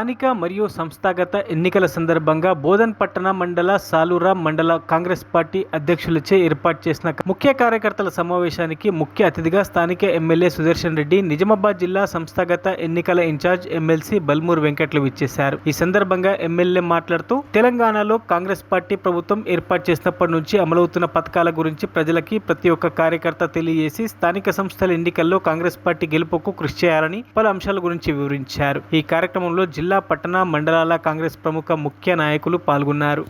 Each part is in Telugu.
స్థానిక మరియు సంస్థాగత ఎన్నికల సందర్భంగా బోధన్ పట్టణ మండల సాలూరా మండల కాంగ్రెస్ పార్టీ అధ్యక్షులచే ఏర్పాటు చేసిన ముఖ్య కార్యకర్తల సమావేశానికి ముఖ్య అతిథిగా స్థానిక ఎమ్మెల్యే సుదర్శన్ రెడ్డి, నిజామాబాద్ జిల్లా సంస్థాగత ఎన్నికల ఇన్ఛార్జ్ ఎమ్మెల్సీ బల్మూర్ వెంకట్లు విచ్చేశారు. ఈ సందర్భంగా ఎమ్మెల్యే మాట్లాడుతూ తెలంగాణలో కాంగ్రెస్ పార్టీ ప్రభుత్వం ఏర్పాటు చేసినప్పటి నుంచి అమలవుతున్న పథకాల గురించి ప్రజలకి ప్రతి ఒక్క కార్యకర్త తెలియజేసి స్థానిక సంస్థల ఎన్నికల్లో కాంగ్రెస్ పార్టీ గెలుపుకు కృషి చేయాలని పలు అంశాల గురించి వివరించారు. ఈ కార్యక్రమంలో జిల్లా, పట్టణ, మండలాల కాంగ్రెస్ ప్రముఖ ముఖ్య నాయకులు పాల్గొన్నారు.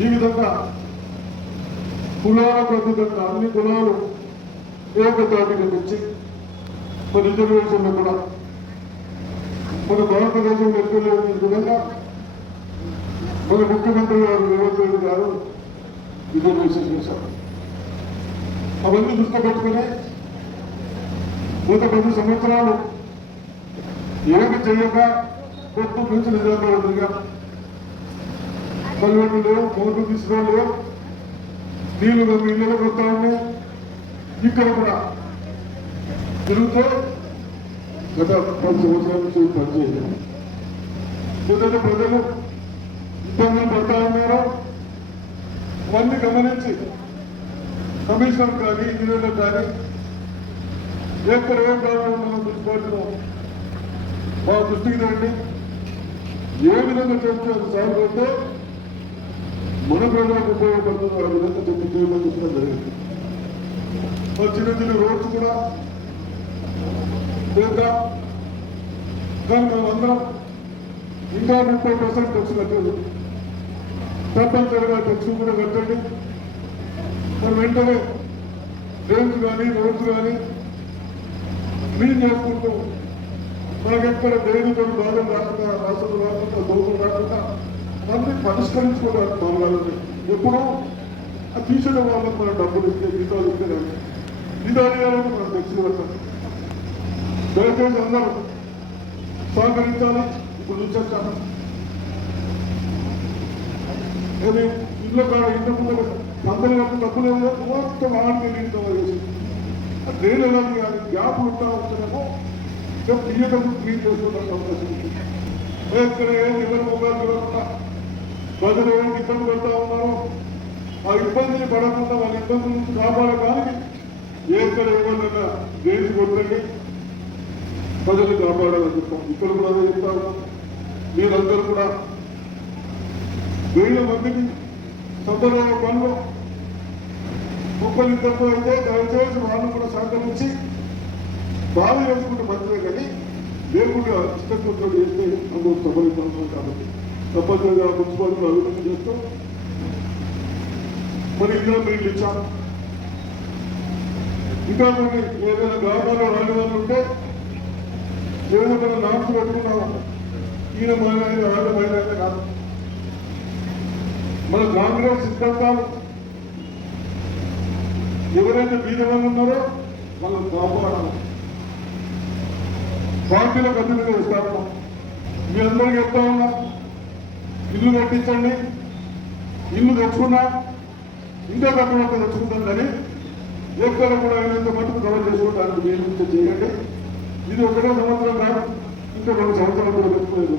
ఈ విధంగా కులాలకు అతీతంగా అన్ని కులాలు ఏకతాటికి వచ్చి మన రిజర్వేషన్లు కూడా మన భారతదేశంలో ఎక్కలేని విధంగా మన ముఖ్యమంత్రి గారు రేవంత్ రెడ్డి గారు రిజర్వేషన్ చేశారు. అవన్నీ దృష్టి పెట్టుకుని గత 10 సంవత్సరాలు ఏమి చేయక పొత్తు నుంచి నిజామాబాద్గా కల్వెట్లు లేవు, మోటార్లు తీసుకోవడం లేవు, నీళ్లు ఇళ్ళకి వస్తా ఉన్నాయి. ఇక్కడ కూడా తిరుగుతే గత 10 సంవత్సరాల నుంచి పనిచేయలేదు. ఏదైతే ప్రజలు ఇబ్బందులు పడతా ఉన్నారో అవన్నీ గమనించి కమిషనర్ కానీ ఇంజనీర్లు కానీ ఎక్కడ ఏం కావాలో మనం దృష్టిలో మా దృష్టికి రండి. ఏ విధంగా చేస్తే సాగుతుంటే మన ప్రజలకు ఉపయోగపడుతుంది ఆ విధంగా చెప్పి చేయడం చెప్పడం జరిగింది. చిన్న చిన్న రోడ్స్ కూడా చేద్దాం, కానీ మనం అందరం ఇంకా 30% టెక్స్ కట్టలేదు. తప్పనిసరిగా టెక్స్ కూడా కట్టండి. మనం వెంటనే డ్రైన్స్ కానీ రోడ్స్ కానీ క్లీన్ చేసుకుంటూ మనకెక్కడ డైరీతో బాధలు రాకుండా, రాసులు రాకుండా, దోషులు రాకుండా అన్ని పరిష్కరించుకోవడానికి బాగాలని ఎప్పుడూ ఆ తీసిన వాళ్ళకి మనం డబ్బులు ఇస్తే జీతాలు ఇస్తే కానీ ఇదాని మనం తెచ్చుకోవాలి. దయచేసి అందరూ సహకరించాలి. ఇప్పుడు చూసేస్తాను అది ఇళ్ళ కాడ ఇంత ముందు కంపెనీ డబ్బులు ఏదో మొత్తం ఆడికి నీటితో వేసి ట్రైన్ వెళ్ళాలి కానీ గ్యాప్లు ఉంటా ఉంటున్నామో తీయటప్పుడు క్లీన్ చేసుకోవడానికి అవకాశం ఉంది. ఇక్కడ ఎవరి మొబైల్ చూడకుండా ప్రజలు ఎవరికి ఇబ్బంది పడుతూ ఉన్నారో ఆ ఇబ్బందిని పడకుండా వాళ్ళ ఇబ్బంది నుంచి కాపాడడానికి ఎక్కడ ఎవరైనా దేని కొట్టండి, ప్రజలు కాపాడాలని చెప్తాం. ఇక్కడ కూడా అదే చెప్తా ఉన్నాం. మీరందరూ కూడా 1000 మందికి సందర్భంలో పనులు ముప్పలిద్దరితో అయితే దయచేసి వాళ్ళు కూడా సహకరించి బాగా చేసుకుంటే మంచిదే, కానీ లేకుండా ఇష్టంతో చేస్తే అందులో సఫలితం కాబట్టి తప్పనిసరిగా మున్సిపాలిటీలో అభివృద్ధి చేస్తూ మరి ఇందులో మీరు ఇచ్చాము. ఇంకా కొన్ని ఏదైనా గ్రామాల్లో రాని వాళ్ళు ఉంటే ఏదైనా మనం నామ్స్ పెట్టుకున్నాము. ఈయన మైన వాళ్ళ మైన కాదు, మన కాంగ్రెస్ సిద్ధాంతాలు ఎవరైతే బీద వాళ్ళు ఉన్నారో వాళ్ళని కాపాడాలి. పార్టీలో గతిగా ఇస్తాను. మీ అందరికీ చెప్తా ఉన్నా, ఇల్లు కట్టించండి, ఇల్లు తెచ్చుకున్నా ఇంకా తక్కువ తెచ్చుకుంటాం, కానీ ఎక్కడ కూడా ఎంత మటుకు కవర్ చేసుకోవడానికి మీరు చేయండి. ఇది ఒకటే సంవత్సరం కాదు, ఇంకా 2 సంవత్సరాలు కూడా పెట్టుకోలేదు.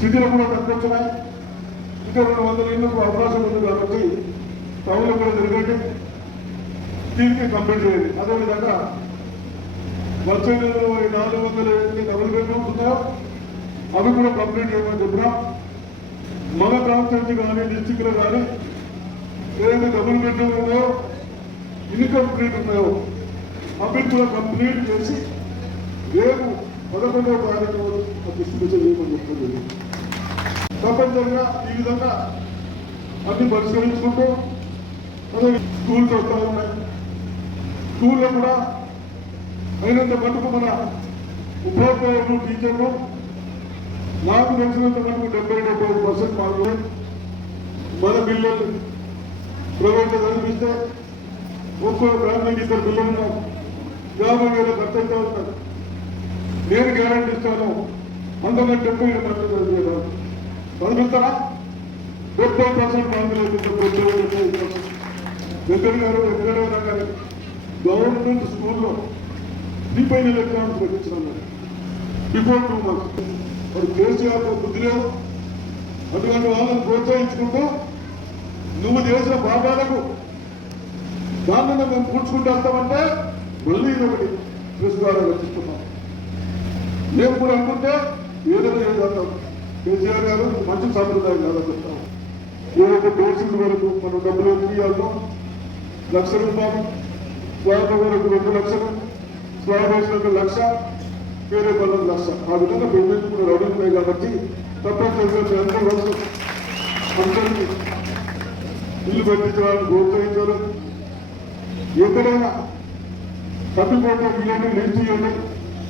సిటీలో కూడా తక్కువ వచ్చినాయి. ఇంకా 200 ఇళ్ళకు అవకాశం ఉంది కాబట్టి టౌన్లో కూడా తిరగండి, దీనికి కంప్లీట్ చేయండి. అదేవిధంగా వచ్చే నెలలో 400 డబుల్ బెడ్రూమ్స్ ఉన్నాయో అవి కూడా కంప్లీట్ చేయమని చెప్పినా. మన కాన్స్టిట్యూన్సీ కానీ డిస్టిక్లో కానీ ఏదైతే డబుల్ బెడ్రూమ్ ఉన్నాయో, ఇన్కంప్లీట్ ఉన్నాయో అవి కూడా కంప్లీట్ చేసి రేపు 11వ తారీఖు డిస్ట్రిబ్యూషన్ చేయమని చెప్తుంది. తప్పనిసరిగా ఈ విధంగా అన్ని పరిష్కరించుకుంటూ అదే స్కూల్స్ వస్తూ ఉన్నాయి. స్కూల్లో కూడా అయినంత మటుకు మన ఉపాధ్యాయులు, టీచర్లు నాకు తెలిసినంత మటుకు 70-75% మాకు మన పిల్లలు ప్రైవేట్లో చదివిస్తే ఒక్కో ఫ్యామిలీకి ఇద్దరు పిల్లలు ఉన్నారు, 50,000 ఖర్చు అవుతా ఉంటారు. నేను గ్యారంటీ ఇస్తాను, 170 మంది చదివేవారు చదివిస్తారా? 70% మంది వెంకయ్య గారు ఎక్కడైనా కానీ గవర్నమెంట్ స్కూల్లో ప్రీఫైనల్ ఎగ్జామ్స్ పెట్టించినాను బిఫోర్ 2 months. మరి కేసీఆర్ బుద్ధి లేదు. అటువంటి వాళ్ళని ప్రోత్సహించుకుంటూ నువ్వు చేసిన పాపాలకు దాన్ని మేము పూడ్చుకుంటూ వస్తామంటే మళ్ళీ ఒకటి ప్రెస్ ద్వారా రచిస్తున్నాం. మేము కూడా అనుకుంటే ఏదైనా చేద్దాం. కేసీఆర్ గారు మంచి సాంప్రదాయం కాదని చెప్తాం. ఏదైతే బేసిక్ వరకు మనం డబ్బులు ఇవ్వాలో ₹1,00,000, స్లాబ్ వరకు 2 లక్షలు, స్లాబ్ వేసినట్టు 1,00,000, వేరే పనులకు 1,00,000. ఆ విధంగా పేమెంట్ కూడా రెడీ ఉన్నాయి కాబట్టి తప్పనిసరిగా అందరూ వస్తు అందరికీ ఇల్లు కట్టించడానికి ప్రోత్సహించాలి. ఎక్కడైనా తప్పిపోతే ఇవన్నీ లిస్ట్ ఇవ్వండి,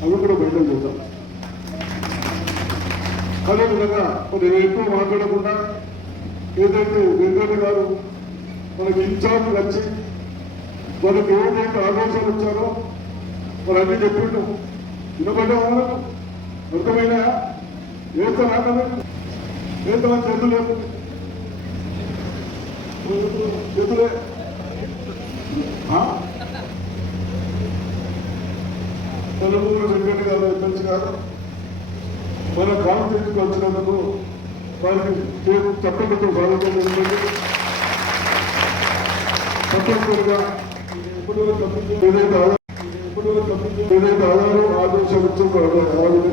అవి కూడా బయట చేద్దాం. అదేవిధంగా నేను ఎక్కువ మాట్లాడకుండా ఏదైతే వెంకయ్య గారు మనకి ఇన్ఛార్జ్ వచ్చి వాళ్ళకి ఏదైతే ఆదేశాలు ఇచ్చారో వాళ్ళు అన్నీ చెప్పిండు. వినబడ్డా వాళ్ళకు అర్థమైనా ఏదో రాకమే ఏదో చేతులే చేతులే తెలుగులో వెంకయ్య గారు ఎమ్మెల్సీ గారు మన కాన్ఫరెన్స్కి వచ్చినందుకు వారికి చట్టంతో స్వాగతం చేస్తుంది. తప్పనిసరిగా ఏదైతే ఆధారం ఆదేశాలు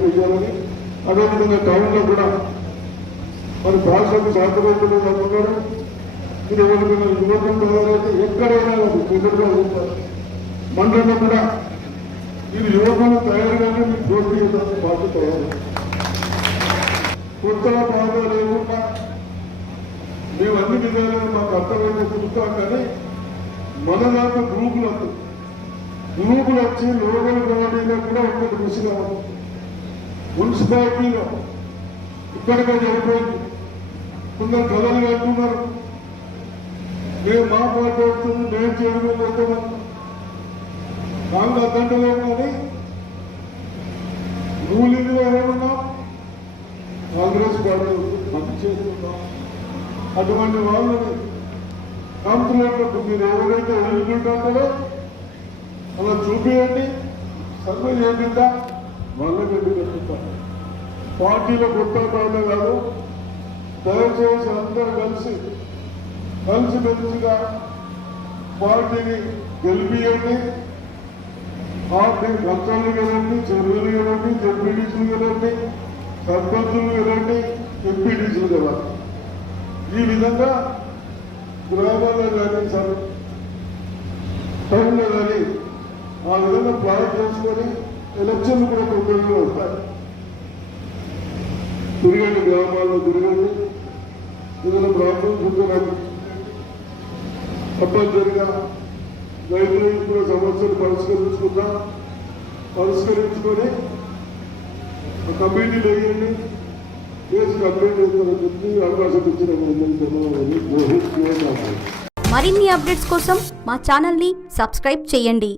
ఇచ్చారని అదేవిధంగా టౌన్లో కూడా మరి భాషకు శాతవేత్తలు అనుకున్నారు. మీరు ఎవరికైనా యువకులు ఎవరైతే ఎక్కడైనా ఎదురుగా ఉంటారు. మండలంలో కూడా మీరు యువకులు తయారుగానే మీకు పోటీ చేయాలని బాధ్యత తయారు. కొత్తగా బాగా లేకుండా మేము అన్ని విధాలుగా మాకు అర్థమైతే చూస్తాం. కానీ మన దాంట్లో గ్రూపులు వచ్చి లోకల్ బాడీలో కూడా ఒకటి కృషిగా ఉంది. మున్సిపాలిటీలో ఇక్కడికే జరిపోయింది. కొందరు కథలు కట్టున్నారు, మేము మా పార్టీ వస్తుంది, మేము చేయడం వస్తామని నాకు అర్థంటలేదు. కానీ రూలింగ్లో ఏమన్నాం, కాంగ్రెస్ పార్టీ మంచి చేస్తున్నాం. అటువంటి వాళ్ళని కంప్లైంట్ మీరు ఎవరైతే ఎదుర్కొంటారో అలా చూపించండి, సర్వే చేయిందా వాళ్ళకి ఎదుర్కొంటారు. పార్టీలో కొత్త కాదే కాదు, దయచేసి అందరూ కలిసిమెలిసిగా పార్టీని గెలిపియండి. పార్టీ కంట్రోల్ కదండి, చెరువులు కదండి, జడ్పీటీసీలు కదండి, సర్పంచులు కదండి, ఎంపీటీసీలు కదా. ఈ విధంగా గ్రామాల్లో కానీ సార్ టౌన్లో కానీ ఆ విధంగా ప్లాన్ చేసుకొని ఎలక్షన్లు కూడా తొందరగా వస్తాయి. తిరగండి, గ్రామాల్లో తిరగండి, ఏదైనా ప్రాబ్లమ్స్ ఉంటే తప్పనిసరిగా రైతులు ఇప్పుడు సమస్యలు పరిష్కరించుకొని కమిటీలు వేయండి, వేసి కంప్లైంట్ చేస్తారని చెప్పి అవకాశం ఇచ్చిన మరిన్ని అప్డేట్స్ కోసం మా ఛానల్ని సబ్స్క్రైబ్ చేయండి.